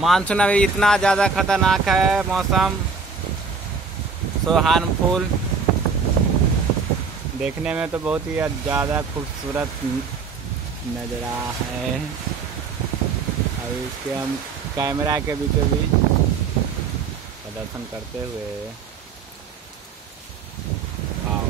Monsoon अभी इतना ज़्यादा खतरनाक है, मौसम सो हार्मफुल। देखने में तो बहुत ही ज़्यादा खूबसूरत नज़र आ है। और इसके हम कैमरा के बीचों बीच प्रदर्शन करते हुए आओ।